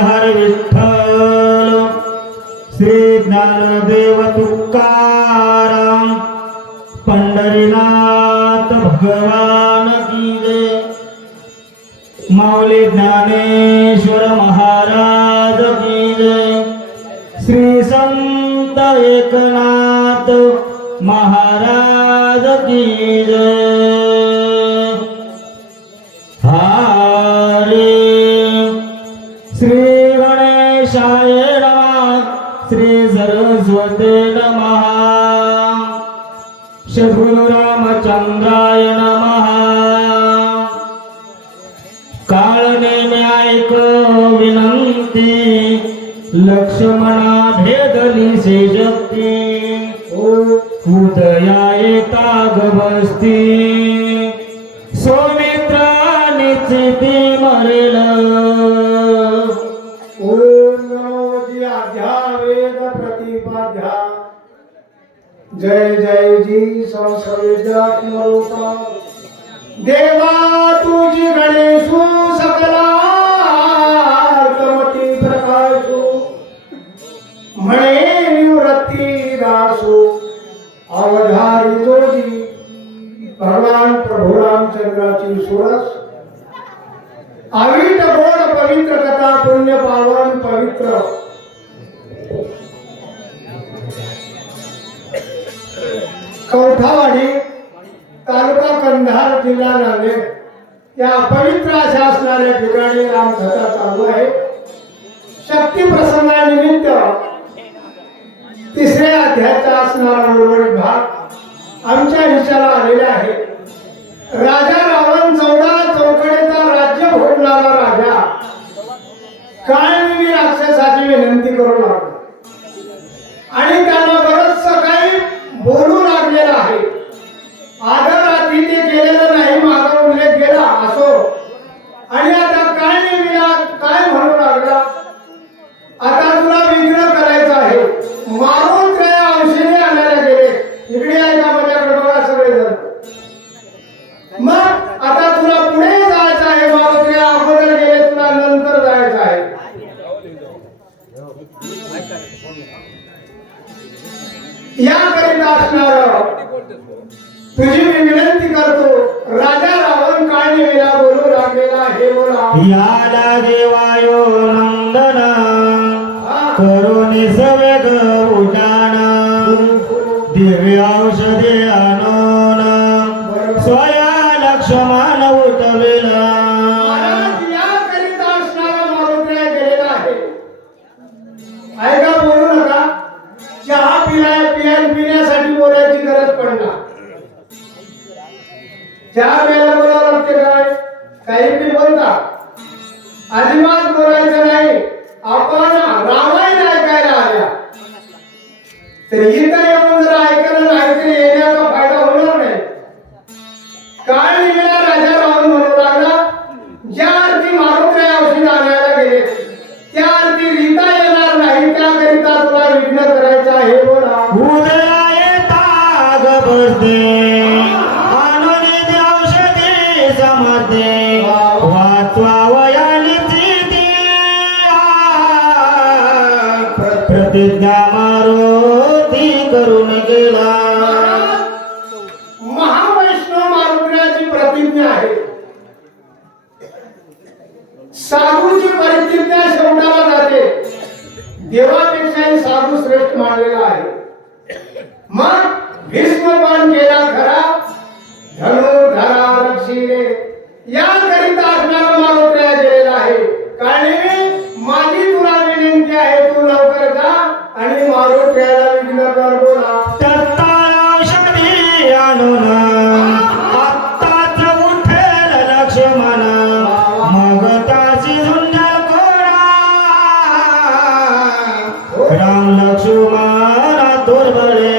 हरी विठ्ठल श्री ज्ञानदेव तुकाराम पंढरीनाथ भगवान की जय माऊली ज्ञानेश्वर महाराज की जय श्री संत एकनाथ महाराज की जय हरे श्री गणेशाय नमः श्री सरस्वती नमः सद्गुरु रामचंद्राय नमः काळने ऐक विनंती लक्ष्मणा भेदली से शक्ती उदया येता गवस्ती सौमित्राने चिती मरेल ओम नमो अध्या वेद प्रतिपाद्या जय जय जी संसवेद्यात्मरूपा देवा तुझी गणेशु सकला तमती प्रकाशु म्हणे निवृत्ती दासु अवधारी जोजी भगवान प्रभू रामचंद्राची सोरस अविट गोड पवित्र कथा पुण्य पावन पवित्र कवठावाडी तालुका कंधार जिल्हा नांदेड या पवित्र अशा असणाऱ्या ठिकाणी रामकथा चालू आहे. शक्ती प्रसंगानिमित्त तिसऱ्या अध्यायाचा असणारा उर्वरित भाग आमच्या विचाराला आलेला आहे. राजा रावण 14 चौकडेचा राज्य भोगणारा राजा काळनिमी राक्षसाची विनंती करू लागला आणि त्याला बरंच काही बोलू लागलेला आहे. आदराती ते केलेलं नाही, मागा उल्लेख केला असो. आणि आता काळनिमीला काय म्हणू लागला, आता तुला विघ्न करायचं आहे, मारून त्या औषधी आणायला गेले. इकडे आहे का माझ्याकडे बघा सगळे जण. मग आता तुला पुढे जायचं आहे, मारून त्या अगोदर गेले, तुला नंतर जायचं आहे. याकरिता असणार तुझी मी विनंती करतो. राजा रावण काळनिमीला बोलू लागलेला हे बोला याला देवायो नंदन करुणी सवेग उजाना दिव्य औषधे आणून स्वया लक्ष्मण उठविला. याकरिता असणारा मारुत्र्या गेलेला आहे. ऐका, बोलू नका. चहा पिण्यासाठी बोलायची गरज पडणार. चार वेळेला बोलावं लागते काय, काही बी बोलता, अजिबात बोलायचं नाही. आपण रामायण ऐकायला आल्या तर इथं येऊन जर ऐकलं नाही तर येण्याचा फायदा होणार नाही. काळनिमीला राजा रावण म्हणू लागला, ज्या अर्थी मारुत्र्या औषध आणायला गेले त्या अर्थी रीता येणार नाही, त्याकरिता तुला विघ्न करायचं आहे. बोला उदया येता गवस्ती आणून औषधी समर्थे वाचवावयानी चिती प्रतिज्ञा मारुती करून गेला. महावैष्णव मारुत्र्याची प्रतिज्ञा आहे. साधूची प्रतिज्ञा शेवटाला जाते. देवापेक्षाही साधू श्रेष्ठ मानलेला आहे. मग भीष्मपान केला खरा, धनुर्धरा रक्षिले. याकरिता असणारा मारुत्र्या गेलेला आहे. काळनिमी माझी तुला विनंती आहे, तू लवकर जा आणि मारुत्र्याला विघ्न कर. बोला तत्काळ औषधी आणून आत्ताच उठेल लक्ष्मण मग त्याची झुंजल कोणा राम लक्ष्मण दुर्बळे.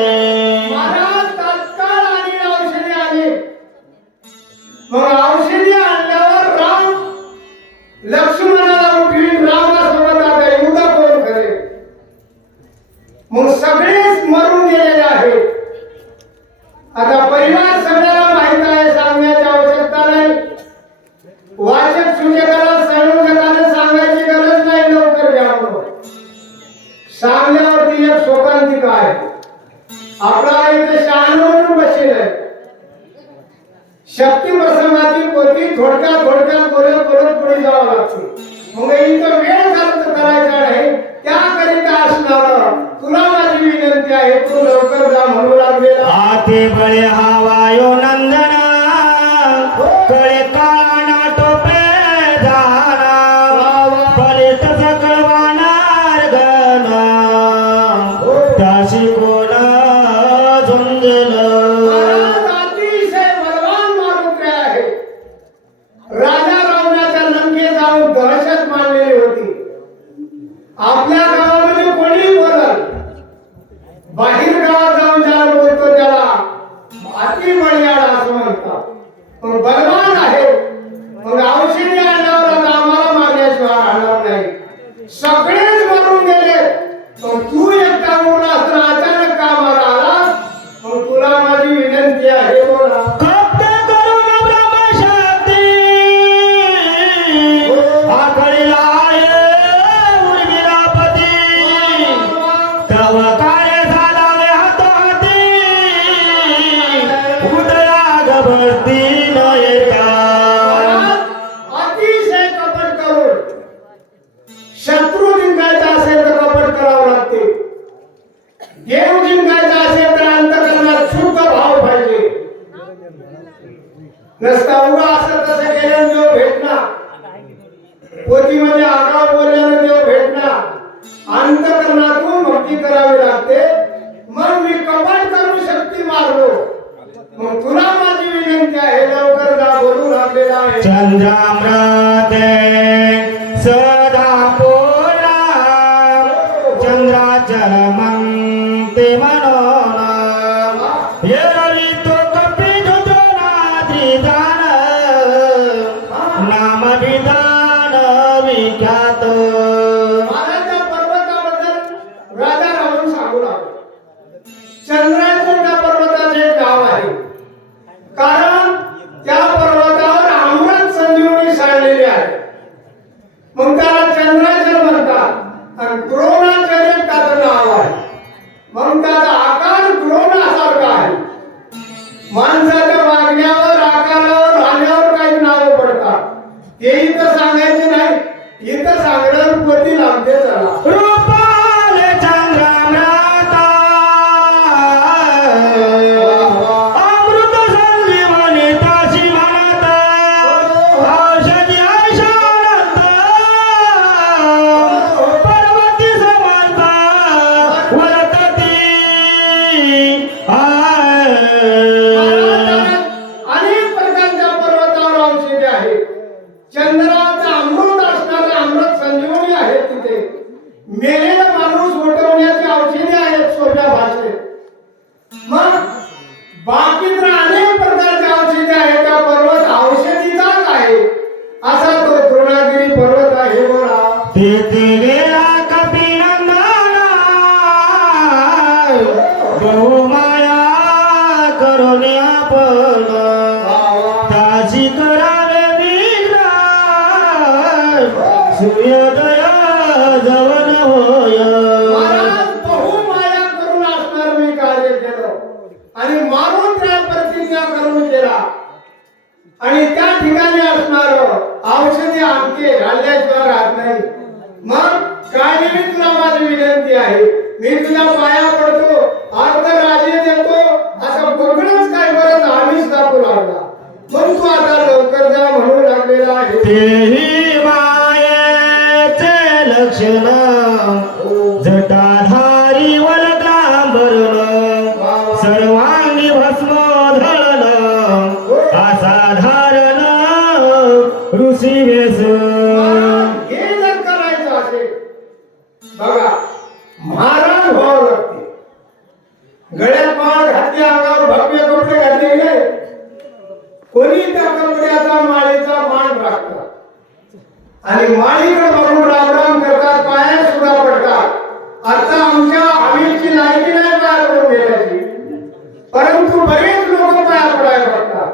महाराज तत्काळ आणि औषधी आली. मग औषधी आणल्यावर राम लक्ष्मणाला उठवीन, रामला सोबत आता युद्ध कोण करेल. मग सगळेच मरून गेलेले आहेत. आता परिवार सगळ्याला माहित आहे, सांगण्याची आवश्यकता नाही. वाचक सुचकाला संयोजकाला सांगायची गरज नाही. लोक थोडक्यात बोलत पुढे जावं लागतं. मग इथं वेळ खर्च करायचा नाही, त्याकरिता असणार तुला माझी विनंती आहे, तू लवकर जा म्हणू लागलेला. आते बळे हा वायो नंदना कळे काना टोपे जाना बलित सकळ वाणार गना त्याशी कोण झुंजल. महाराज अतिशय बलवान मारुत्रे आहे. राजा रावणाच्या लंके जाऊन दहशत मांडलेली होती. आपल्या गावामध्ये कोणी बोलल, बाहेर गावात जाऊन ज्याला बोलतो त्याला अति बळीयाळ असं म्हणतात. मग बलवान आहे, मग औषधी आणल्यावर आता आम्हाला मारण्याशिवाय राहणार नाही. सगळेच मरून गेले, मग तू एकटा उरला असताना अचानक का मारा आला. मग तुला माझी विनंती आहे, बोला. कप्त करून ब्रह्मशक्ती आकळीला आहे उर्मिलापती तव कार्य झालावे हाताहाती उदया गभरती न येता. अतिशय कपट करून शत्रू जिंकायचा असेल तर कपट करावं लागते. देव जिंकायचा असेल तर अंतकरणात शुद्ध भाव पाहिजे. नसता उगा असं तसं केल्यानं देव भेटणार, पोथीमध्ये आगाव बोलल्यानं देव भेटणार. अंतकरणातून भक्ती करावी लागते. मग मी कपट करून शक्ती मारलो, मग तुला माझी विनंती आहे, लवकर जा बोलू लागलेला आहे. चंद्रामृते सदा पूर्णा चंद्राचल मंते मनोना ये रवि तो कपि दुद्रोणाद्रि जान नाम विधान विख्यात. महाराजा पर्वताबद्दल राजा रावण सांगू लागला. चंद्रकोंडा पर्वताचे एक गाव आहे, कारण त्या पर्वतावर अमृत संजीवनी सांडलेली आहे. मग त्याला चंद्राचल म्हणतात आणि द्रोणाचल एक त्याचं नाव आहे. मग त्याचा आकार द्रोणासारखा आहे. माणसाच्या वागण्यावर, आकारावर, राहण्यावर काही नावं पडतात. ते इथं सांगायचे नाही, इथं सांगणार पोती लागते त्याला. रूपाले चंद्रामृता अमृत संजीवनी ताशी म्हणत औषधी ऐशानंद पर्वती समर्थ वर्तती. अनेक प्रकारच्या पर्वतावर औषधी आहे. चंद्राचा अमृत असणारे अमृत संजीवनी आहे तिथे. मेलेला माणूस उठवण्याची औषधी आहेत सोप्या भाषेत. मग बाकी तर अनेक प्रकारच्या औषधी आहेत. त्या पर्वत औषधीचाच आहे, असा तो द्रोणागिरी पर्वत आहे. बोला. तेथे गेला कपिनंदना बहुमाया करून आपण ताजी करावे विघ्न सूर्योदय जवन होय. महाराज बहुमाया करून असणार मी कार्य केलं आणि मारून त्या प्रतिज्ञा करून केला आणि त्या ठिकाणी असणार औषधी आमचे घालल्याशिवाय राहत नाही. मग काय नाही, तुला माझी विनंती आहे, मी तुझ्या पाया पडतो, अर्ध राजे देतो, असं बघणंच काय गरज आम्हीच दाखवू लागला. मग तू आता लवकर जा म्हणू लागलेला आहे. तेही मायेचे लक्षण जटाधारी वलतांबरण सर्वांगी भस्मोधरण असाधारण ऋषी वेश. हे जर करायचं असेल, बघा, महाराज व्हावं लागते. गळ्यात माळ घातली, अंगावर भव्य कपडे घातले नाही, कोणी त्या कपड्याचा माळेचा मान राखतात आणि माळीकडे बघून रामराम करतात, पाया सुद्धा पडतात. आता आमची लायकी नाही पाया पडून गेल्याची, परंतु बरेच लोक पाया पडायला बघतात.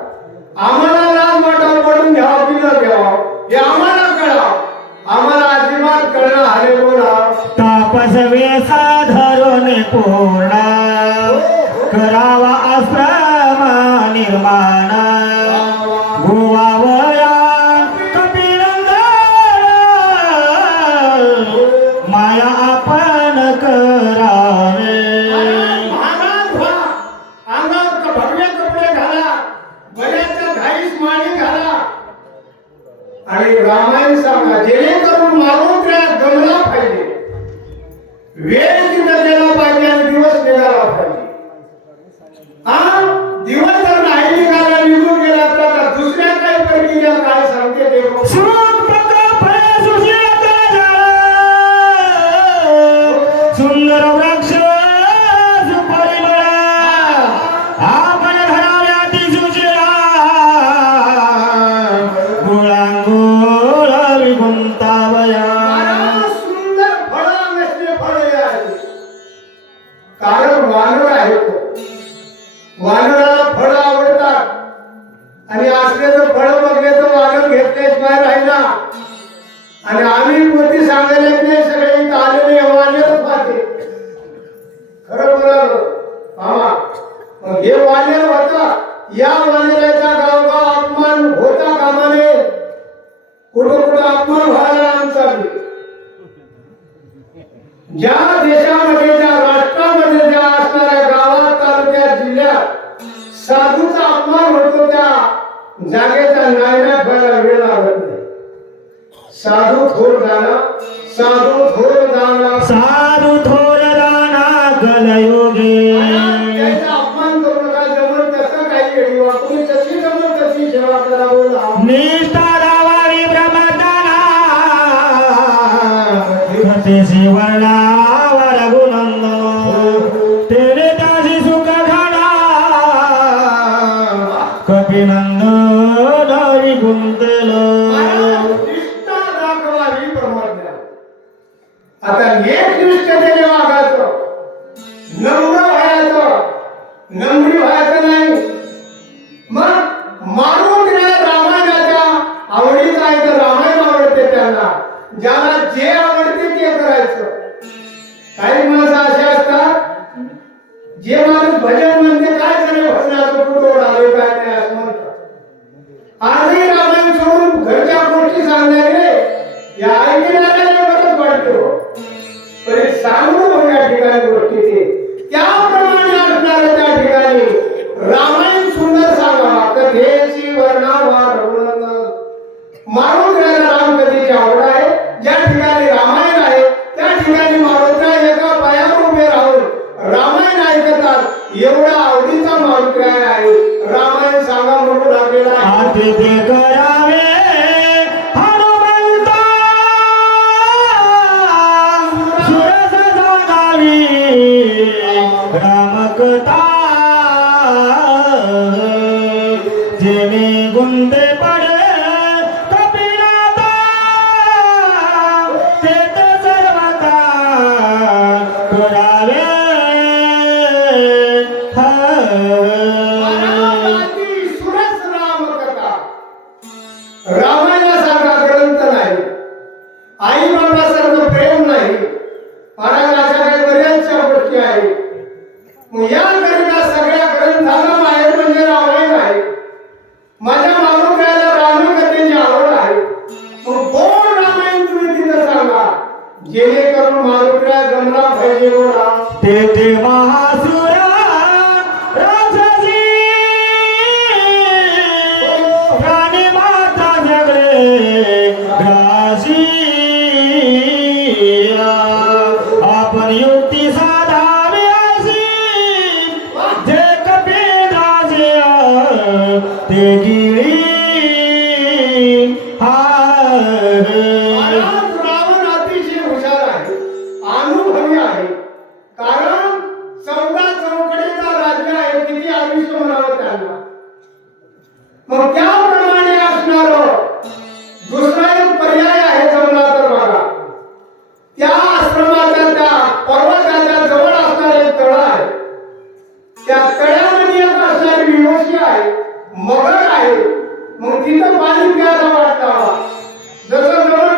आम्हाला लाज वाटावं पडून घ्यावं की न घ्यावं हे आम्हाला कळावं. आम्हाला अजिबात कळणं हरे. बोला. तापस वेसा धरून पूर्ण करावा आश्रम निर्माण गोवावया आणि रामायण सांगा जेणेकरून मागोत्र्या गमला पाहिजे, वेळ तिथं गेला पाहिजे आणि दिवस निघाला पाहिजे. हा दिवस जर नाही निघाला, निघून गेला तर आता दुसऱ्या काही प्रक्रिया काय सांगते ते बघू. सुंदर वृक्ष परिमळ आपण धराव्या ती सुशिला गुळांगुळ विगुंतावया. मला सुंदर फळं नसले फळे आहेत, कारण वानर आहे तो. वानराला फळं आवडतात आणि असले जर फळं बघले तर वानर घेतल्याशिवाय राहिला. आणि आम्ही पोती सांगायला नाही, सगळे इथं आलेले वानरच पाहते. खरं बोलावं मामा, मग हे वानर होता, या वानराचा गावगाव अपमान होता कामा नये. कुठं कुठं अपमान व्हायला आमचा बी. ज्या देशामध्ये, ज्या राष्ट्रामध्ये, ज्या असणाऱ्या गावात, तालुक्यात, जिल्ह्यात साधूचा अपमान होतो, त्या जागेचा नायनाट व्हायला वेळ लागत नाही. साधू थोर जाणा, साधू थोर जाणा, साधू थोर दाना गलयोगी. त्याचा अपमान करू नका. जमल तसं काही येडी वापरून जशी जमल तशी सेवा करा. बोला निष्ठा दावावी ब्रह्मदाना तेसी वर्णावर गुणंदन तेरे त्यासी सुख घडा कपिनंदन विगुंतल. निष्ठा दाखवावी प्रमाण. आता एक निष्ठेने वागायचं, नम्र व्हायचं, नम्री व्हायचं नाही. मग मारून रामायणाच्या आवडीचं आहे तर रामायण आवडते त्यांना, ज्याला जे आवडते ते करायचं. काही माणसं असे असतात, जे माणूस भजन म्हणते काय झाले भजनाचं कुठं आले काय नाही असं म्हणतात. आजही रामायण सोडून घरच्या गोष्टी सांगणारे या ऐकणाऱ्याला बरंच वाटतो. पण सांगून हो या ठिकाणी गोष्टी ते त्याप्रमाणे असणाऱ्या त्या ठिकाणी रामायण सुंदर सांगा. कथेची वर्णावा रघुनंदन. मारुतीला रामकथेची आवड आहे. ज्या ठिकाणी रामायण आहे त्या ठिकाणी मारुतीला एका पायावर उभे राहून रामायण ऐकतात. एवढा आवडीचा मारुती आहे. रामायण सांगा म्हणून लागलेला आहे. आतिथ्य करावे हनुमंता सुरस जागावी रामकथा जेणे गुंते पडे कपिनाथा चेत सर्वथा करावे मराठी सुरस रामकथा. रामायणासारखा ग्रंथ नाही, आई बाबासारखं प्रेम नाही. महाराज अशा काही बऱ्याचशा गोष्टी आहेत. मग या करिता सगळ्या ग्रंथाला माहेर म्हणजे रामायण आहे. माझ्या मारुतीला रामकथेची आवड आहे. मग कोण रामायण तुम्ही तिथं सांगा जेणेकरून मारुतीला गमला पाहिजे. हो राम तेथे महासुरा राक्षसी प्राणी माता झगडे ग्रासी. आपण युक्ती साधावी अशी जे कपिदासी ते गिळी महाराज रावण अतिशय हुशार आहे, अनुभवी आहे. कारण 14 चौकडीचा राज्य आहे. किती आयुष्य म्हणावं त्यांना. मग त्याप्रमाणे असणार दुसरा एक पर्याय आहे जमला तर बघा. त्या आश्रमाच्या त्या पर्वताच्या जवळ असणार एक तळ आहे. त्या तळ्यामध्ये एक असणारी विमोशी आहे, मगर आहे. मग तिथं पाणी प्यायला वाटतं. जसं जवळ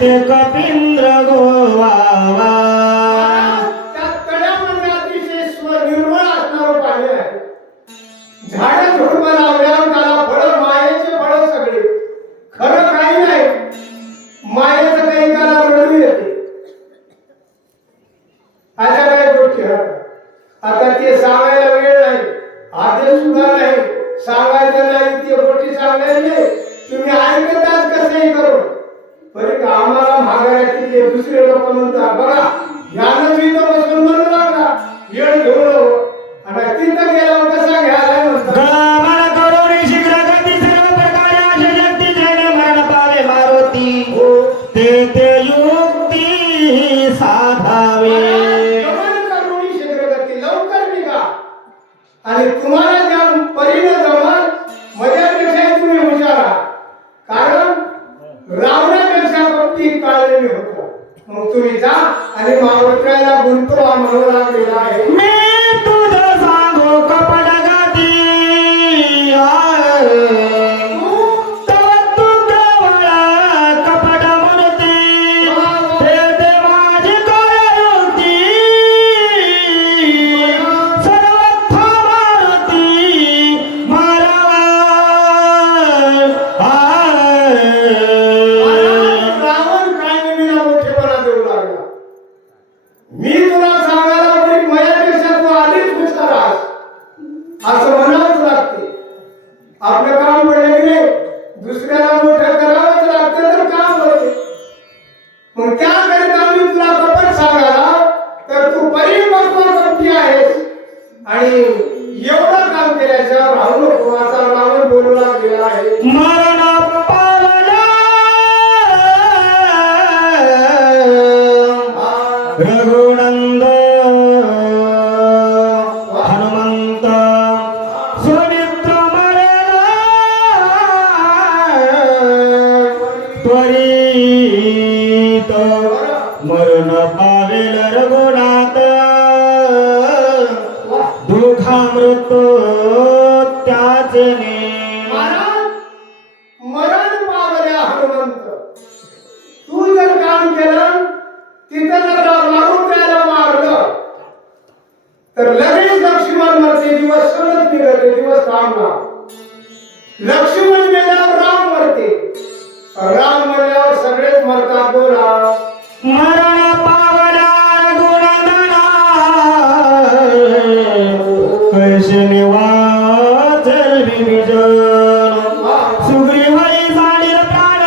ते कपिंद्र गोवावा त्या तळ्यामध्ये अतिशय निर्मळ असणारं पाणी आहे. झाडं झुडपं लावल्यावर त्याला फळं, मायेचे फळं सगळे. खरं काही नाही, मायेचं काही त्याला रडू येते. अशा काही गोष्टी आहेत. आता ते सांगायला वेळ नाही, आदेश सुद्धा नाही, सांगायचं नाही, ते गोष्टी सांगायचे तुम्ही ऐकतात कसंही करून. बरे आम्हाला माघाऱ्यातील ते दुसरे लोक म्हणतात बघा यानं इथं बसून म्हणू लागला येड घेऊन आणि तिथं गेल्यावर कसा घ्यायला म्हणतात. गमन करून शीघ्र गती सर्व प्रकारे अशा जगती जेणे मरण पावे मारुती ते युक्ती साधावे. गमन करून शीघ्रगती लवकर निघा आणि तुम्हाला ज्या परीने जमल मजापेक्षा तुम्ही हुशार आहात. कारण रावणापेक्षा भक्ती काळलेली होता. मग तुम्ही जा आणि मावळत्र्याला गुंतवा म्हणू लागलेला आहे. मी तुझं सांगू कपट गाती तू केवळ कपट म्हणती ते माझी कळती सर्वथा मारुती मारावा. रावण काय नेहमीला मोठेपणा देऊ लागला. मी तुला सांगायला बरी माझ्यापेक्षा तू आधीच हुशार आहेस असं म्हणावंच लागते. आपलं काम पडलं की नाही दुसऱ्याला मोठं करावंच लागतं तर काम होते. मग त्याकरिता मी तुला कपट सांगायला तर तू परिपक्व कपटी आहेस आणि एवढं काम केल्याशिवाय राहू नको असा रावण बोलू लागलेला आहे. मरण पावला रघुनंद हनुमंत सुमित्र मरेला त्वरित मरण पावेल रघुनाथ दुःखामृत त्याचे महाराज मरण पावल्या हनुमंत. तू जर काम केलं तिथं जर मारून त्याला मारलं तर लगेच लक्ष्मण मरते. दिवस सलग निघते, दिवस थांबला. लक्ष्मण गेल्यावर राम मरते, राम मरल्यावर सगळेच मरतात. बोला मरण पावला रघुनंदना कैसे निवाचल विभीषण सुग्रीवई जाणील प्राण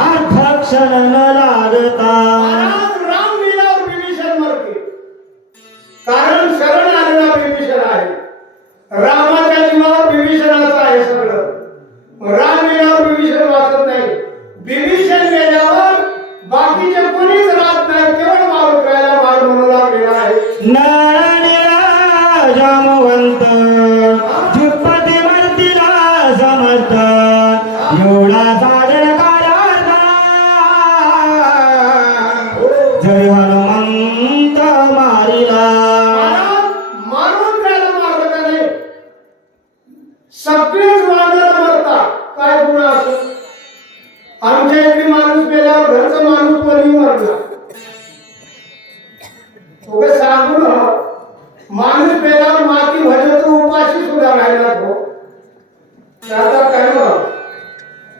अर्थ क्षण न लागता. महाराज राम गेल्यावर विभीषण मरते. कारण शरण आलेला विभीषण आहे. रामाच्या जीवावर विभीषणाचं आहे सगळं. राम गेल्यावर विभीषण वाचत नाही. विभीषण गेल्यावर बाकीचे कोणीच राहत नाही. केवळ मारुतीला मार म्हणू लागलेला आहे. नळनिळा जामवंत झुटपती मरतीला समर्थ एवढा साधन कार्यार्थ जरी हनुमंत मारिला. महाराज, मारून त्याला मारलं का नाही? सगळेच वानर मरतात. काय गुण असो. आमच्या इकडे माणूस गेल्यावर घरचा माणूस कोणी मरला. उगाच सांगू ना, माणूस गेल्यावर माती भजत उपाशी सुद्धा राहिला तो. आता काय मग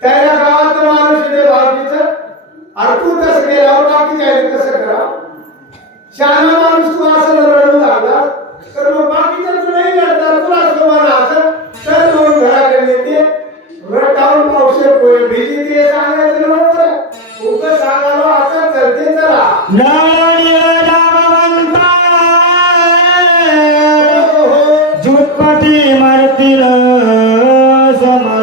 त्याच्या गावातलं माणूस इथे बाकीचं अडकू कसं गेल्यावर बाकी जायला कसं करा. शहाणा माणूस तू असं रडू लागला तर मग बाकीचं तू नाही करता. तुला सोबत असं तर दोन घराकडे येते रटावून औषध पोहे भिजी ते सांगायचं नव्हतं. उगाच सांगावं असं करते चला. नळनिळा जामवंत झुटपती मरतील समर्थ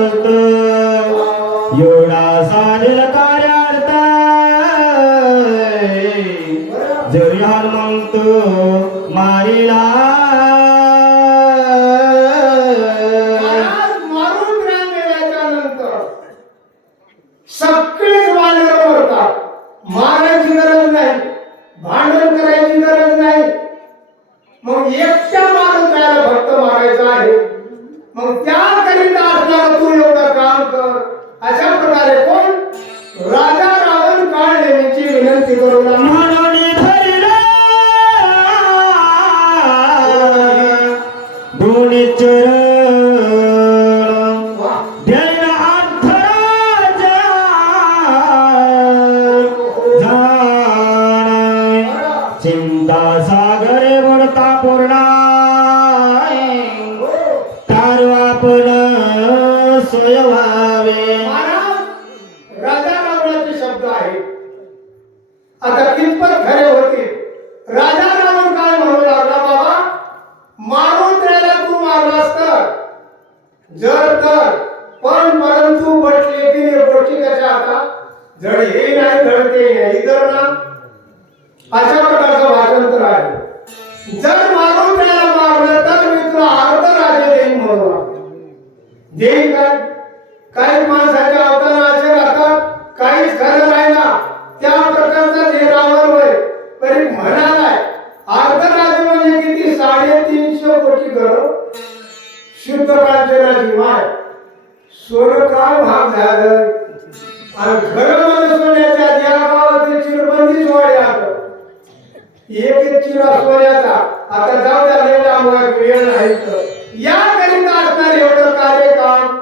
आपण सोय व्हावे. महाराज राजा रावणाचे शब्द आहेत. आता कितपत खरे होते. राजा रावण काय म्हणू लागला, बाबा मारून त्याला तू मारलास तर पण परंतु बटले की गोष्टी कशा आता जड हे नाही घडते नाही तर ना अशा प्रकारचं भाषांतर आहे. जर मारून त्याला मारलं तर मी तुला अर्ध राज्य देईन म्हणून देईन काय. काही माणसाचे अवतार असे राहतात काहीच खरं नाही ना त्या प्रकारचा जे रावण होय तरी म्हणालाय अर्ध राज्य म्हणजे किती 350 कोटी घर शुद्ध कांचनाची माय सोनं काय भाग झालं आणि घरामध्ये सोन्याच्या या गावात चिरबंदीच वाढल्या एक चिरा सोन्याचा. आता जाऊ द्या लय लांब वेळ नाही या करिता असणारे एवढं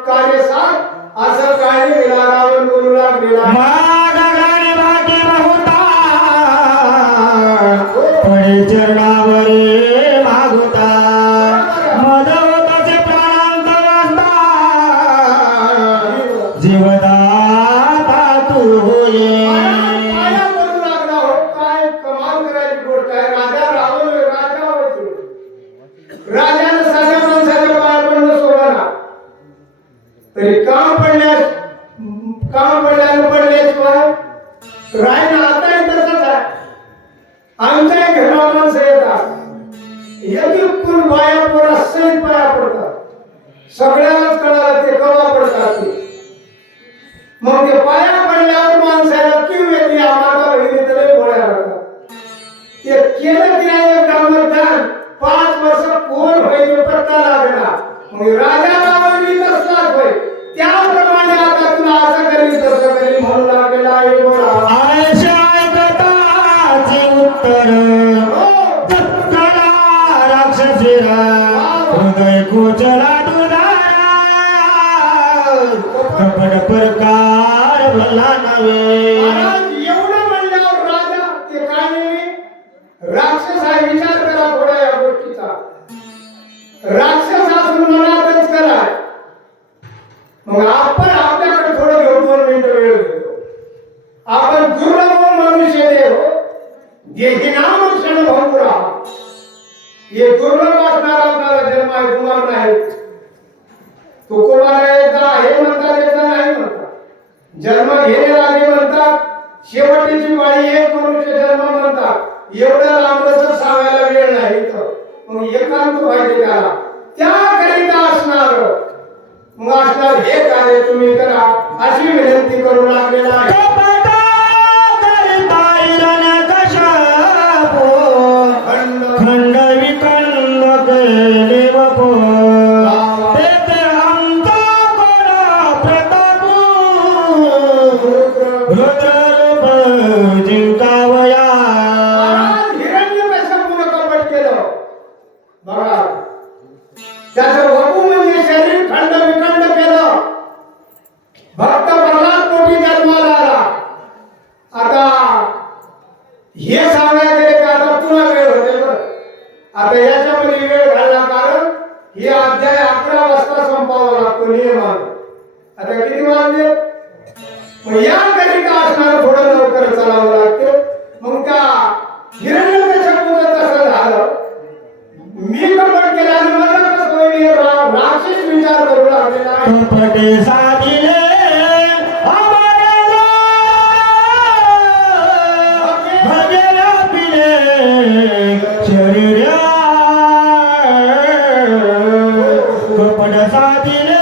कार्य साथ असं काय वेळा रावण बोलू लागलेला. मागणारे भाग्य बहुता पडे चरणावरे मागुता मदवताचे प्राणांत वाजता जीवदाता तू होये. पाया पडू लागला हो. काय कमाल करायची गोष्ट आहे. राजा रावण राजा होतो. राजाने सगळ्या माणसाच्या पाया पडणं सोडला तरी काम पडल्याने पडल्याशिवाय राहीन. आताही तसंच आहे. आमच्या घरा माणसं येतात एक कुल बाया पोरा सहित पाया पडतात. सगळ्यालाच कळालं ते कवा पडतात ते. मग ते पाया पडल्यावर माणसाला किव येते आम्हाला बहिणी तरी गोळ्या राहतात. ते केलं की नाही एक डांबरदान 5 वर्ष कोण व्हायचे पत्ता लागला. मग राजा रावणी तसलाच होय. त्याप्रमाणे आता तुला असं करीन तसं करीन म्हणू लागलेला आहे. बोला आयशा ऐकताचे उत्तर तत्काला राक्षसीरा हृदय कोचला दुधारा कपट प्रकार भला नव्हे. महाराज एवढं म्हणल्यावर राजा ते काय नाही राक्षस आहे. विचार करा थोडा या गोष्टीचा. राक्षस असून मनातच कराय. मग आपण आपल्याकडे थोडं घेऊन 2 मिनिटं वेळ घेतो. आपण दुर्लभ मनुष्य देव जे नाम क्षण भंगुरा हे दुर्लभ असणार आपल्याला जन्म आहे कुमार नाही. तो कुमार एकदा हे म्हणतात एकदा नाही म्हणतात. जन्म घेणे लागले म्हणतात. शेवटीची पाळी एक मनुष्य जन्म म्हणतात. एवढं लांबच सांगायला वेळ नाही तर मग एकांत पाहिजे त्याला. त्याकरिता असणार मग असणार हे कार्य तुम्ही करा अशी विनंती करू लागलेला आहे. कपटा करिता हिरण्यकश्यपो खंड विखंड केले वपो तेथे आमचा कोणा प्रतापू रुद्ररूप जिंकावया. महाराज हिरण्यकश्यपूने कपट केलं. बघा त्याचं वपू म्हणजे शरीर खंड विखंड केलं. भक्त प्रल्हाद मोठी जन्माला आला. आता हे सांगायला गेले की आता पुन्हा वेळ होते बरं. आता याच्यामध्ये वेळ घालला कारण हे अध्याय 11 वाजता संपावा लागतो नियमाने. आता किती वाजले. मग याकरिता असणार थोडं लवकर चालावं लागते. मग त्या हिरण्यकश्यपूचं तसं झालं. मी कपट केला आणि मला कसं होईल राक्षस विचार करू लागलेला आहे. कपटे साधिले आम्हाला भगेला पिले शरीरा कपट साधिले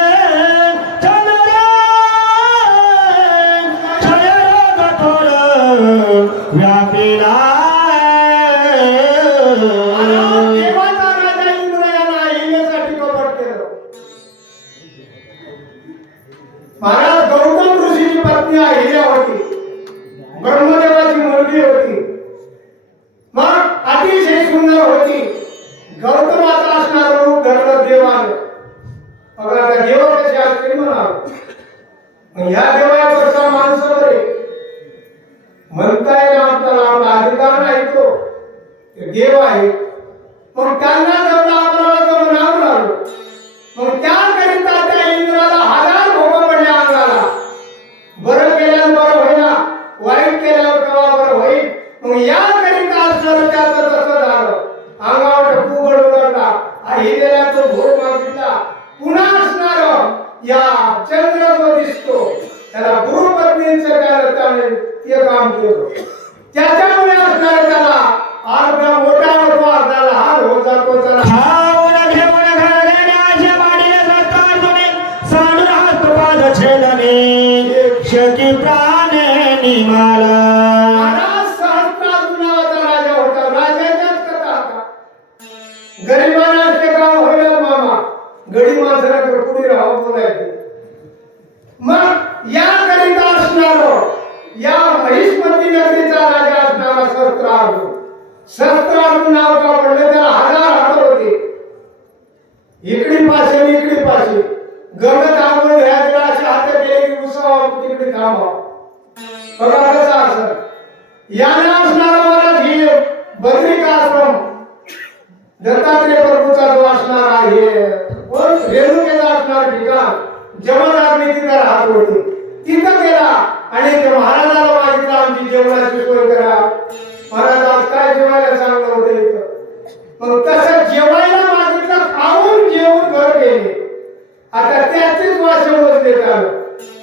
चंद्रा शरीर कठोर व्यापिला. देवाचा राजा इंद्र याला येण्यासाठी कपट केलं. महाराज गौतम ऋषीची पत्नी अहिल्या होती. ब्रह्मदेवाची मुलगी होती. मग अतिशय सुंदर होती. गौतमाचा असणार रूप धरलं देवाने. मग आता देव कसे असतील म्हणा. ह्या देवाचा माणसावर म्हणता येईल आपल्याला आपला अधिकार नाही तो देव आहे. मग त्यांना जवळ आपल्याला जवळ नाव लागलो. मग त्याकरिता चंद्र जो दिसतो त्याला गुरुपत्नीचं त्याने ते काम केलं. त्याच्यामुळे असणारा त्याला अर्धा मोठा होतो अर्धा लहान होत जातो. त्याला खाऊन घेऊन घरगण्याच्या माडीने सरकार तुम्ही सांडून हस्तपाद छेदने शकी प्राणे निमाला. महाराज सहस्त्रार्जुन नावाचा राजा होता. राजाच्याच कथा आता गरिबांना ते काम होईल मामा. गडी माणसाला पुढे राहावं बोलायचं. मग या करिता असणारं या महिष्मती नगरीचा राजा असणारा सहस्त्रार्जुन. सहस्त्रार्जुन नाव का पडलं त्याला 1000 हात होते. इकडी पाशे आणि इकडी पाशे गंग थांबून घ्यायला असे हात केले की उसावा तिकडे थांबवा. बघा कसं असं याने असणारा महाराज हे बद्रिकाश्रम दत्तात्रेय प्रभूचा जो असणार आहे रेणुकेचा असणार ठिकाण जमदाग्नी तिथे राहत होते. तिथं गेला आणि ते महाराजाला मागितलं आमची जेवणाची सोय करा. महाराज आज काय जेवायला चांगलं होतं इथं. मग तसं जेवायला मागितलं खाऊन जेवून घर गेले. आता त्याचीच वाशे मोजले झालं.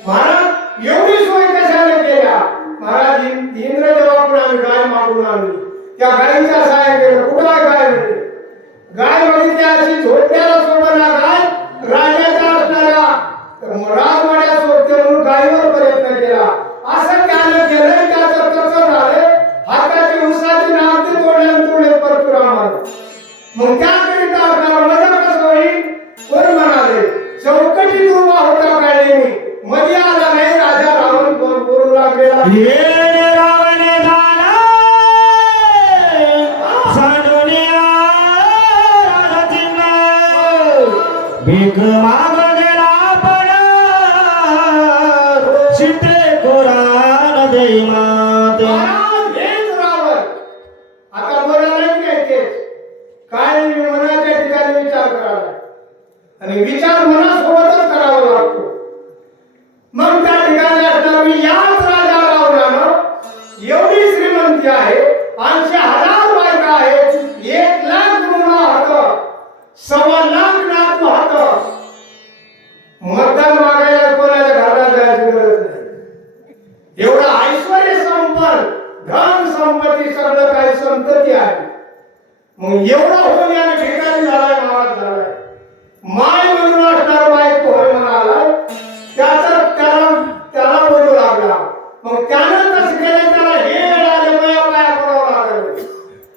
महाराज एवढी सोय कशाने केल्या. महाराज इंद्रदेवाकडून आम्ही गाय मागून आणली. त्या गायीचा सहाय्य केलं. कुठं आहे गाय म्हणजे गाय बघितली अशी झोपण्याला सोबना गाय राजाचा असणाऱ्या राजवाड्या सोडते म्हणून गायीवर प्रयत्न केला. असं त्यानं केलं. त्याचं तसं झालं. हाताची उसाची नावते तोडले परशुरामाला. मग त्याकरिता आपल्याला मजा कसं होईल कोण म्हणाले चौकटीत उभा होता काय मध्ये आला नाही. राजा रावण बोलू लागलेला ये रावण झाला सांडूनिया राजाचिन्ह भीक माग गेला पण सीते कुरान देई माते. हेच रावण आता बोला नाही काय तेच काय मी मनाच्या ठिकाणी विचार करावा आणि विचार मनासोबतच करावा लागतो. मग त्या ठिकाणी असणार मी याच राजा रावणानं एवढी श्रीमंती आहे 80,000 बायका आहेत 1,00,000 मुलं होतं 1,25,000 नातू होतं. मतदान मागायला कोणाच्या घरात जायची गरज नाही. एवढं ऐश्वर्य संपन्न धन संपत्ती सगळं काही संतती आहे. मग एवढा होऊन याने ठिकाणी झालाय महाराज झालाय. माय म्हणून असणार बायको होय म्हणाला. त्याला बोलू लागला. मग त्यानं कसं केलं त्याला हे राजमया पाया पडावं लागलं.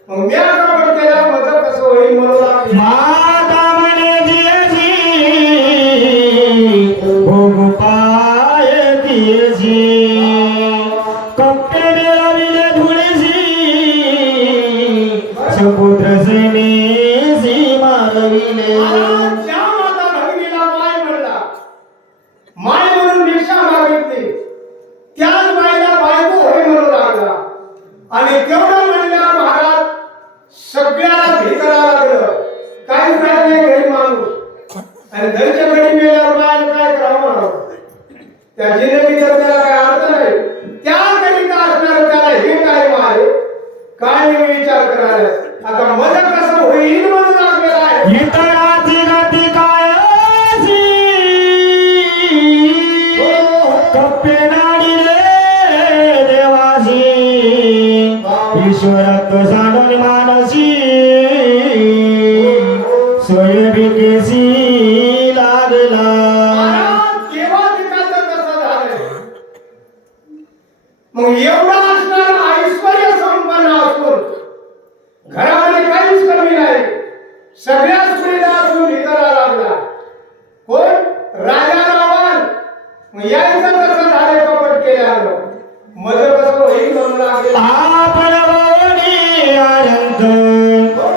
मग म्या कपड केला माझं कसं होईल म्हणू लागले. माता म्हणे दियेची भोग पाय दियेची कप्पे मिळविले धुळेची समुद्र सेनेची मारविले. त्या माता भगिनीला माय म्हणला. माय म्हणून भिक्षा मागितली. त्याच बाईला बायको होय म्हणू लागला. आणि तेवढं म्हणल्या महाराज सगळ्याला भेटायला लागलं. काहीच राहिलं नाही घरी माणूस. आणि घरच्या घरी मेल्यावर बायला काय करावं. त्या जिंदगीचा त्याला काय अर्थ नाही. त्याकरिता असणार त्याला हे काय आहे काय मी विचार करायला. आता मजा कसं होईल म्हणून लागलेला आहे. इतराची गती काय कप्पे नाडीले देवासी ईश्वरत्व सांडून मानसी सोयबिकेसी लागला. केव्हा तिथं कसं झालंय. मग एवढा असणार ऐश्वर्य संपन्न असून घरामध्ये काहीच कमी नाही. सगळ्या सुविधा असून इतरा लागला. कोण राजा रावण. मग यायचं कसं झालं कपट केल्यानं मजा कसं होईल म्हणून लागेल. आपण बोनी आनंद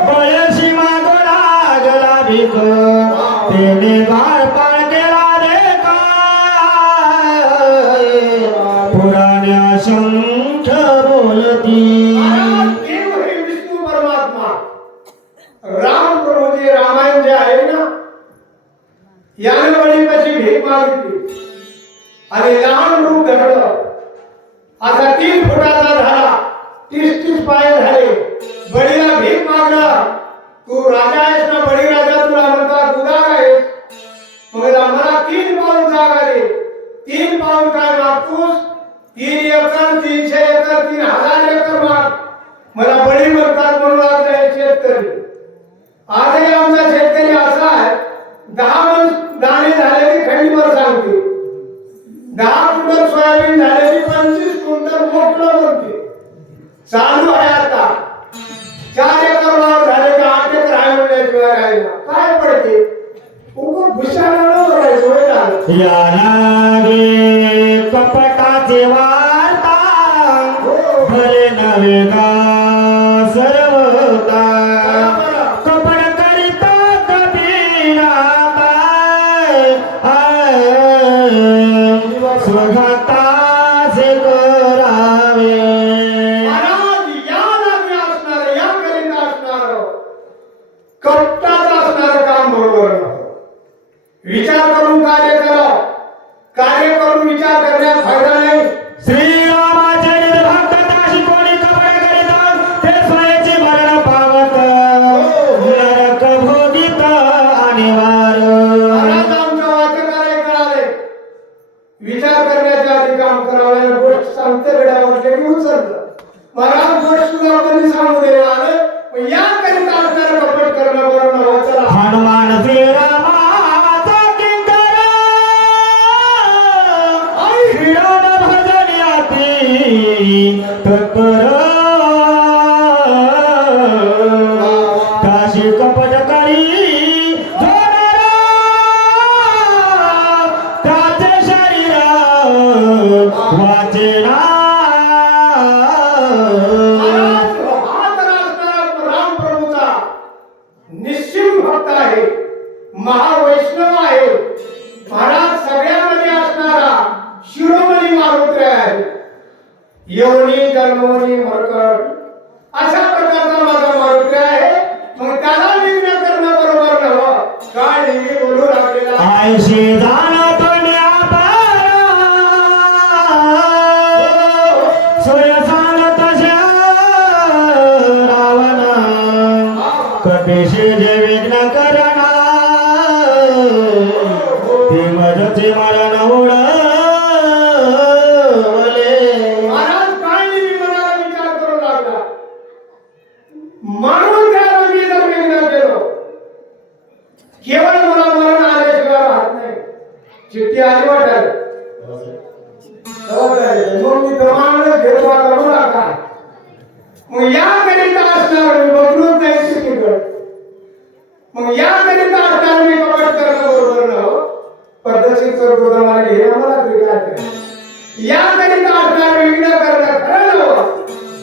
बळशी मागो लागला भीक तेने गाळपाळ केला रे काय पुराण्या संख्य बोलती. देव हे विष्णू परमात्मा राम प्रभू जे रामायण जे आहे ना याने बळी कशी भीक मागितली आणि लहान रूप धरलं. असा 3 फुटाचा झाला 30-30 पाय झाले. बळीला भीक मागला. तू राजा आहेस ना बळी राजा तुला म्हणतात उदार आहेस. मला 3 पाऊल जागा दे. 3 पाऊल काय मागतोस? 3 एकर 300 एकर 3000 एकर माग. मला बळी म्हणतात म्हणून आज हे शेतकरी. आजही आमचा शेतकरी असा आहे 10 मन दाणे झालेली खंडीवर सांगते, 10 क्विंटल सोयाबीन झालेली 25 क्विंटल मोठं म्हणते. चालू आहे आता 4 एकर वावर झाले का 8 एकर आहे म्हणल्याशिवाय राहिला काय पडते उगं भुशाळावर राहायचं होय झालं. या लागे कपटाचे वार्ता भले नवे का सर्वता कपट करिता कबीरा स्वघाताचे करावे. महाराज या लागे असणार या करीता असणार कपटाचं असणार काम बरोबर नव्हतं. विचार करून कार्य करा. कार्य करून विचार करण्यात फायदा नाही. श्रीरामाचे निर्भक्तता शिकवणी कपडे करीत ते स्वयंची मरण पावत नरक भोगित अनिवार. महाराज आमच्या वाचकाला कळाले विचार करण्याच्या आधी काम करावं. गोष्ट सांगते गड्यावर की उचललं. महाराज गोष्ट तुला कधी सांगू दे आलं पण या करीता असणारं कपट करणं बरं नव्हतं. चला हनुमान श्रीरामाचा किंकर श्रीराम भजन्याती तत्पर काशी कपट करी जोडरा त्याचे शरीर वाचेना. महाराज हा तर असणारा राम प्रभूचा निश्चिम भक्त आहे, महावैष्णव आहे. महाराज सगळ्यामध्ये असणारा शिरोमणी मारुती आहे. योनी जन्मोनी मरकट अशा प्रकारचा माझा मारुती आहे. मग त्याला विघ्न करणं बरोबर नव्हतं. काय नेहमी बोलू लागलेला आयशी जाणत सोय सांगत रावण कपेशी जे विघ्न करणा ते मजचे मरण उडवले. महाराज काय नेहमी मनाला विचार करू लागला. म्हणून त्याला मी जर विघ्न केलो केवळ मला मरण आल्याशिवाय राहत नाही. चिठ्ठी आली वाटायला मग मी प्रमाण घेतो आता बघा का. मग या करिता असणार मी बघून नाही चिठ्ठीकडे. मग या करिता असणार मी कपट करणं बरोबर नव्हतं. पद्धतशीर सर्वप्रथमाने हे आम्हाला त्रिकाळ केलं. या करिता असणार विघ्न करणं खरं नव्हतं.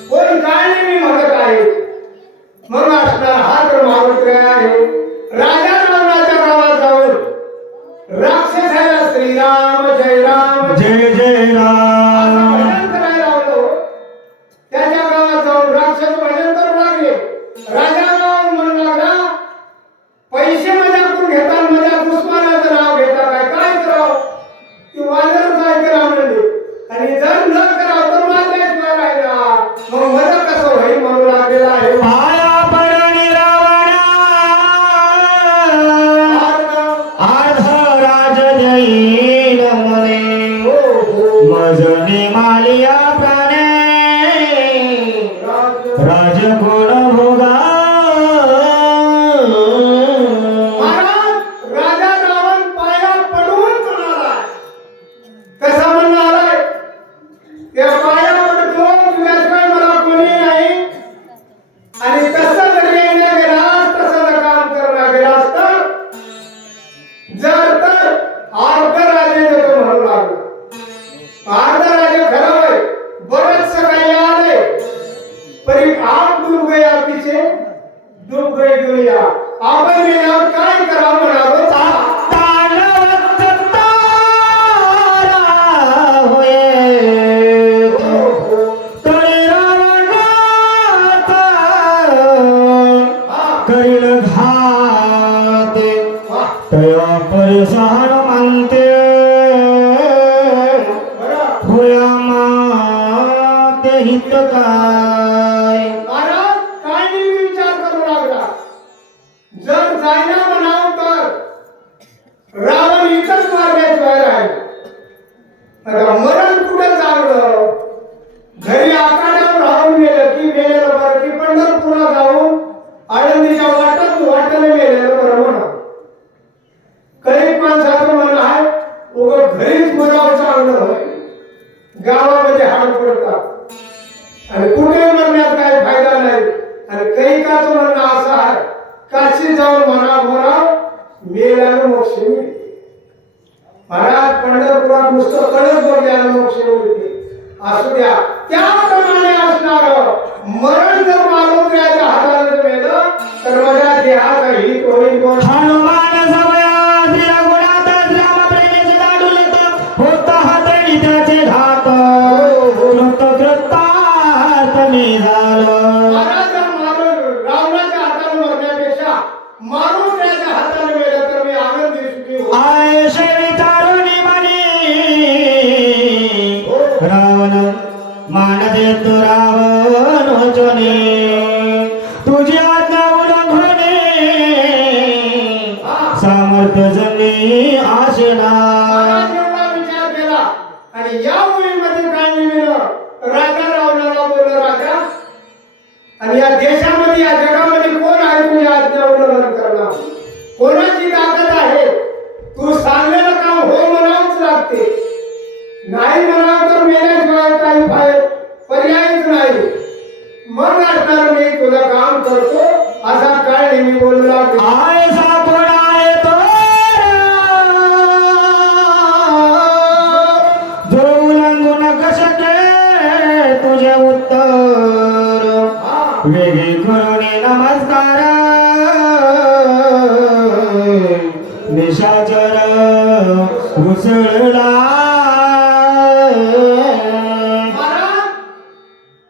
कोण काय नाही मी म्हणत आहे. मग असणार हा तर मारुती आहे. राजा रावणाच्या गावात जाऊन राक्षसाला श्रीराम जय राम जय जय राम भजन करायला लावलो. त्याच्या गावात जाऊन राक्षस भजन करू लागले. राजा राम म्हणू लागला पैसे मजाकून घेता मजाक उस्मानाचं नाव घेता काय काय करावं ती वाजरच ऐकलं म्हणले. आणि जर न करावं तर वाजल्याशिवाय राहिला मग मजा कसं होईल म्हणू लागलेला आहे. आया पडणी रावणा अर्ध राज देईन मने मजनी मालिया प्राणे राजकोण भोगा. महाराज राजा रावण पाया पडून म्हणाला. कसा म्हणालाय त्या पाया पडतो तुझ्याशिवाय मला कोणी नाही. आणि तसं जर येण्या गेलास तसं जर काम करणं गेलास तर जर तर अर्ध राजे देतो म्हणू लागला. अर्ध राजे खरं होय बरंच काही आले परी आप डूब गया पीछे डूब गई दुनिया. आपण गेल्यावर काय करावं म्हणावं. करील घाते तया परिसहन म्हणते होया माते हित काय. महाराज काय नाही विचार करू लागला. जर जायना म्हणाव तर रावण इथंच मारण्याशिवाय राहील. महाराज पंढरपुरात नुसतं कळस बघल्यानं मोक्ष मिळते. असू द्या, त्याप्रमाणे असणार मरण जर मारुतीच्या हाताने मेलं तर माझ्या देहाचा हित होईल. हनुमान जवया श्री रघुनाथ राम प्रेमेचे दाडुलत होता हातळी त्याचे घात कृतार्थ मी झालो. महाराज रावणाच्या हाताने मरण्यापेक्षा मारुतीच्या हाताने मेलं तर मी आनंदी सुखी होईल. आयशे विचारुनी मनी रावण मानसे तू रावण जोने तुझी आज्ञा उल्लंघने सामर्थ्य जमी आशेना. महाराज एवढा विचार केला आणि या मुलीमध्ये काय निमित्त राजा रावणाला बोलला, राजा आणि या देशामध्ये या जगामध्ये कोण आहे तुम्ही आज्ञा उल्लंघन करणार? कोणाची ताकद आहे? तू सांगलेलं काम हो म्हणावंच लागते, नाही म्हणावं तर मेल्याशिवाय काही पर्यायच नाही. मग असणार मी तुझं काम करतो असा काळ नेहमी बोलला. आयसा कोण आहे तो जो उल्लंघन कशके तुझे उत्तर वेगळी करुणी नमस्कार निशाचर घुसळला. महाराज,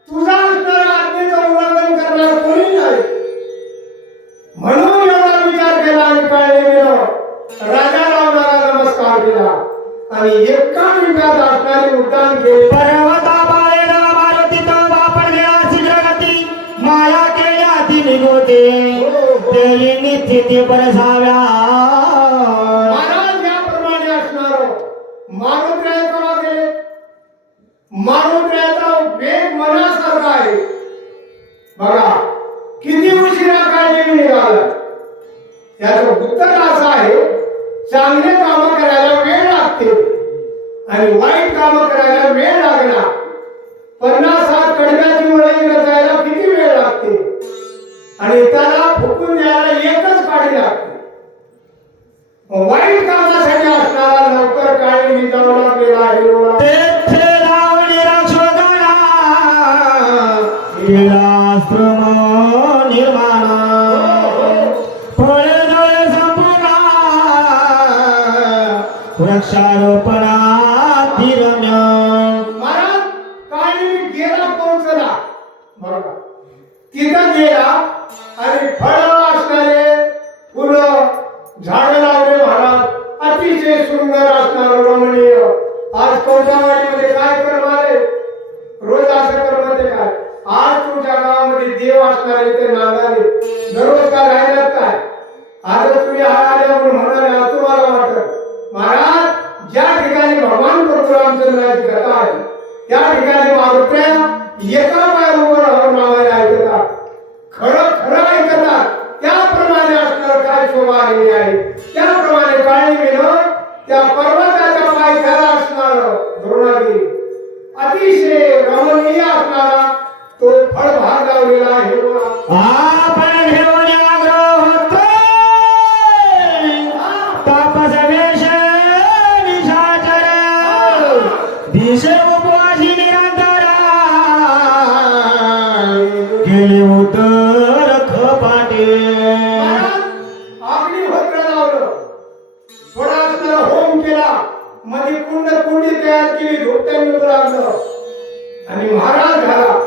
तुझा असणारा आज्ञेचं उल्लंघन करणार कोणी नाही. म्हणून एवढा विचार केला आणि कळले गेलं. राजा रावणाला नमस्कार केला आणि एका मिनिटात असणारे उड्डाण केले. पर्वता पाळे मारुती तो बापण गेला शीघ्रगती माया केल्या ती निघोते तेली निश्चिती परसाव्या. महाराज याप्रमाणे असणार मारुत्र्या केव्हा गेले? मारुत्र्याचा वेग मनासारखा आहे. बघा किती उशिरा काढलेली निघाला. याचं उत्तर असं आहे, चांगले काम करायला वेळ लागते आणि वाईट काम करायला वेळ लागला. 50-60 कडब्याची वळी रचायला किती वेळ लागते आणि त्याला फुकून द्यायला एकच काडी लागते. वाईट कामासाठी असणारा लवकर काळी निजावला गेला आहे. तेथे लावली राक्षोगणा केलास्त्रम निर्माण फळे जळे संपूर्णा वृक्षारोपणा रम्य. महाराज काळी गेला पोहोचला. बघा तिथं गेला आणि फळं असणारे फुलं झाडं लावले. महाराज अतिशय सुंदर असणार रमणीय. आज कौशावाडीमध्ये काय कर्म आहे? रोज असं कर्म ते काय? आज तुमच्या गावामध्ये देव असणारे ते नांदाले दररोज काय राहिल्यात काय? आज तुम्ही आल्या म्हणून म्हणाले असं मला वाटत. महाराज ज्या ठिकाणी भगवान परशुरामचंद्राची कथा आहे त्या ठिकाणी मारुत्र्या एका पायावर उभं राहून रामायण ऐकतात. खरं खरं ऐकतात. त्याप्रमाणे असणार काय शोभा आलेली आहे. त्याप्रमाणे काळी गेलं त्या पर्वताच्या पायथ्याला असणार द्रोणागिरी अतिशय रमणीय असणारा तो फळभाग लावलेला आहे. आपण घेऊन आग्रह होतो तापस वेश निशाचर दिशे उपवासी निरंतर गेले उतर खपाटे. अग्निहोत्र लावलं, थोडा असणारा होम केला, मध्ये कुंडी तयार केली, धोपट्या मिळू लागलं आणि महाराज झाला.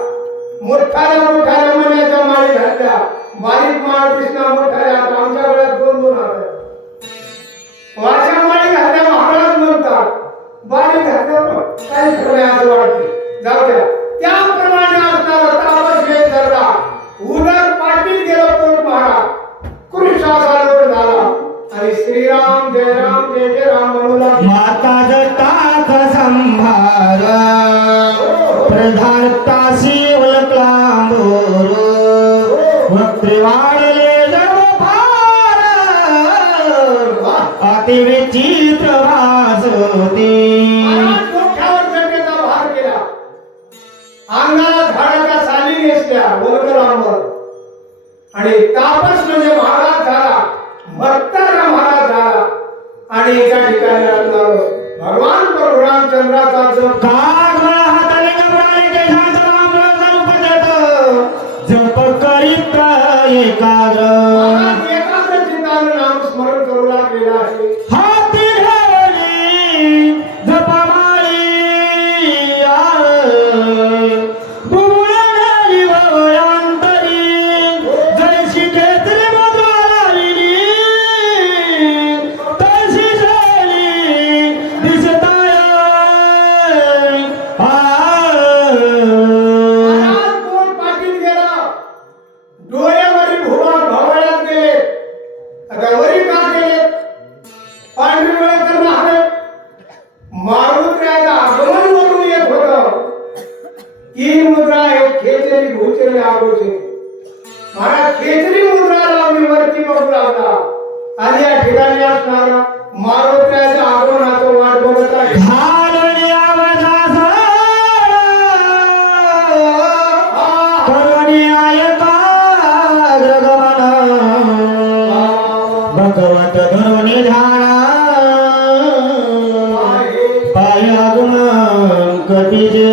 मोठ्याला मण्याच्या माळी घातल्या. बारीक माळ कृष्णा मोठ्याला आमच्या वेळात 2-2 आल्या. वाच्या माळी घातल्या महाराज म्हणतात. बारीक घातल्या काय खरं असं वाटते. जाऊ द्या. त्याप्रमाणे असणारा तापस वेद धरला. उदर पाटील गेलं पोट महाराज. कृष्णाचा लोट झाला आणि श्रीराम जय जय राम म्हणू लागले. माता दत्ताच संभार प्रधानतासी उलकलांबोर वक्री वाढले जव फार अति विचित्र भासते. महाराज डोक्यावर जटेचा भार केला. अंगाला झाडाच्या साली नेसल्या वरकरांवर आणि तापस म्हणजे महाराज झाला. भक्ताचा महाराज झाला आणि आणि त्या ठिकाणी असणार भगवान परशुरामचंद्राचा जप काग मला हाताने गबराने केशांचा वापराचा रूप देतो जप करीत एकाग्र महाराज एकाग्र चित्ताने नामस्मरण करू लागलेला आहे हाती घेऊनी जपमाळी बुबुळ्याने भवयांतरी जैशी खेचरी मुद्रा लावली तशी शैली दिसताय महाराज कोण पाठीत गेला डोळ्यावरील भुवा भवळ्यात गेले आता वरी का गेले पांढरी डोळे करणार मारुत्र्याचा आगमन वरून येत होत तीन मुद्रा आहे खेचरी भूचरी आगोचे महाराज खेचरी मुद्रा लावली वरती बघू लागला आणि या ठिकाणी असणारा मारुत्र्याच्या आगमनाचं वाट बघत आहे झालनी आवाजाचा करुणी ऐकाग्र गमन भगवत धरुणी ध्याना पायागमन कपिजे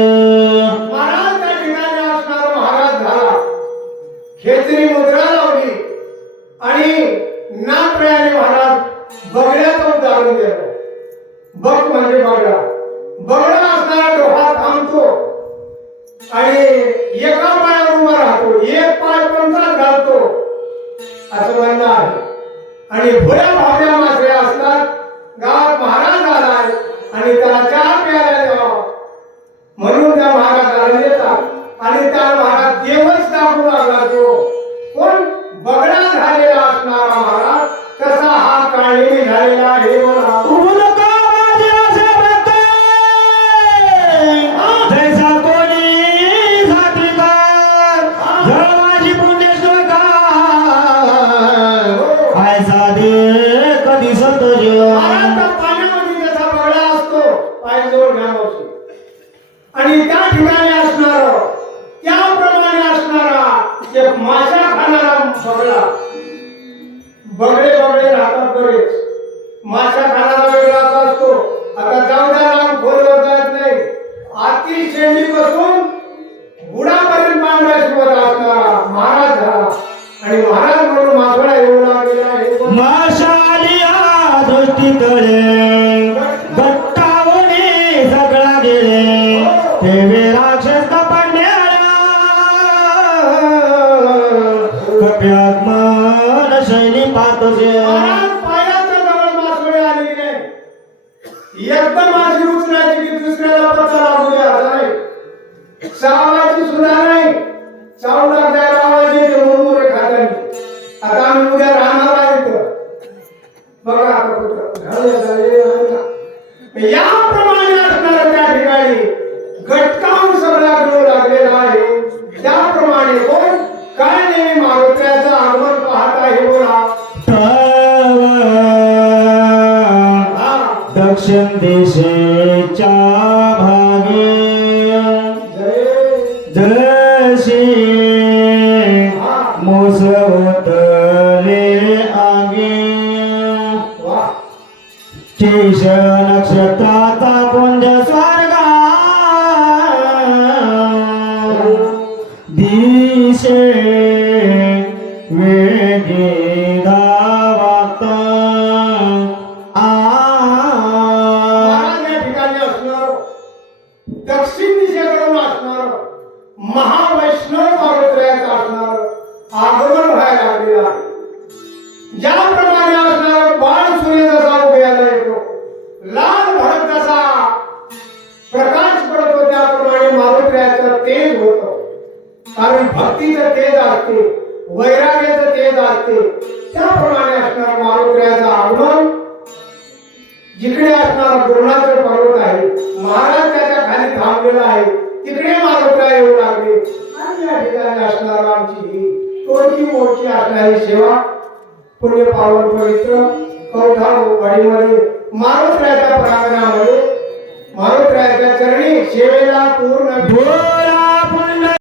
महाराज त्या ठिकाणी असणारा महाराज झाला खेचरी मुद्रा लावली आणि नागप्रयाने महाराज बगड्याचं उदाहरण दिलं बग म्हणजे बगडा बगडा असणारा डोहा थांबतो आणि एका पायावर उभा राहतो एक पाय पंचात घालतो असं म्हणणं आहे आणि भुऱ्या भावड्या मासळ्या असतात गावात महाराज आलाय आणि त्याला चहा प्यायला द्यावा म्हणून त्या महाराजाला येतात आणि त्या महाराज देवच दाखवू लागला तो कोण बगडा झालेला असणारा महाराज कसा हा काळी झालेला आहे बघा उलका माझ्या भक्त जैसा कोणी सात्विकार जळ माझी पुण्यश्लोका ऐसा देख दिसत महाराज त्या पाण्यामध्ये जसा बगडा असतो पाय जोड घ्यावशी आणि त्या ठिकाणी असणार त्याप्रमाणे असणारा एक माशा खाणारा बगडा बगडे बगडे राहतात बरेच माशा खाणारा वेगळाच असतो आता जाऊ द्या लांब खोलवर जात नाही आती शेंडीपासून बुडापर्यंत पांढरा शिवत असणारा महाराज झाला आणि महाराज म्हणून मासोळा येऊ लागलेला आहे माशालिया दृष्टी तळे गट्टावणे सगळा गेले तेवे राक्षस पांड्याला कप्यात मन शैली पातसे महाराज पायाच्या जवळ मासोळी आली नाही एकदम माझी उचलायची की दुसऱ्याला पत्ता लागू द्या असं नाही चावायची सुद्धा नाही चावू लागल्या लावायची ते मुरमुरे खातानी आता आम्ही उद्या राहणार आहे तर बघा आता कुठं याप्रमाणे असणाऱ्या त्या ठिकाणी घटकावून सगळा ग्रह लागलेला आहे त्याप्रमाणे कोण काय नेहमी मारुत्र्याचं आगमन पाहत आहे बोला दक्षिण दिशेच्या भागे जशी मुसवतले आगे केश नक्षत्राचा पुंज स्वर्गा दिशे वेगे धावत महाराज या ठिकाणी असणार दक्षिण दिशेकडून असणार महावैष्णव मारुत्र्याचं असणार आगमन व्हायला लागलेलं आहे ज्याप्रमाणे असणार बाण सूर्य जसा उदयाला येतो लाल भडक जसा प्रकाश पडतो त्याप्रमाणे मारुत्र्याचं तेज होतं कारण भक्तीचं तेज असते वैराग्याचं तेज असते त्याप्रमाणे असणार मारुत्र्याचं आगमन जिकडे असणारा गुरुनाथर पर्वत आहे महाराज त्याच्या खाली थांबलेला आहे तिकडे मारुत्र्या येऊ लागले आणि या ठिकाणी असणार आमची ही थोडी मोठी असणारी सेवा पुण्य पावन पवित्र कौठावाडीमध्ये मारुत्र्याच्या प्रांगणामध्ये मारुत्र्याच्या चरणी सेवेला पूर्ण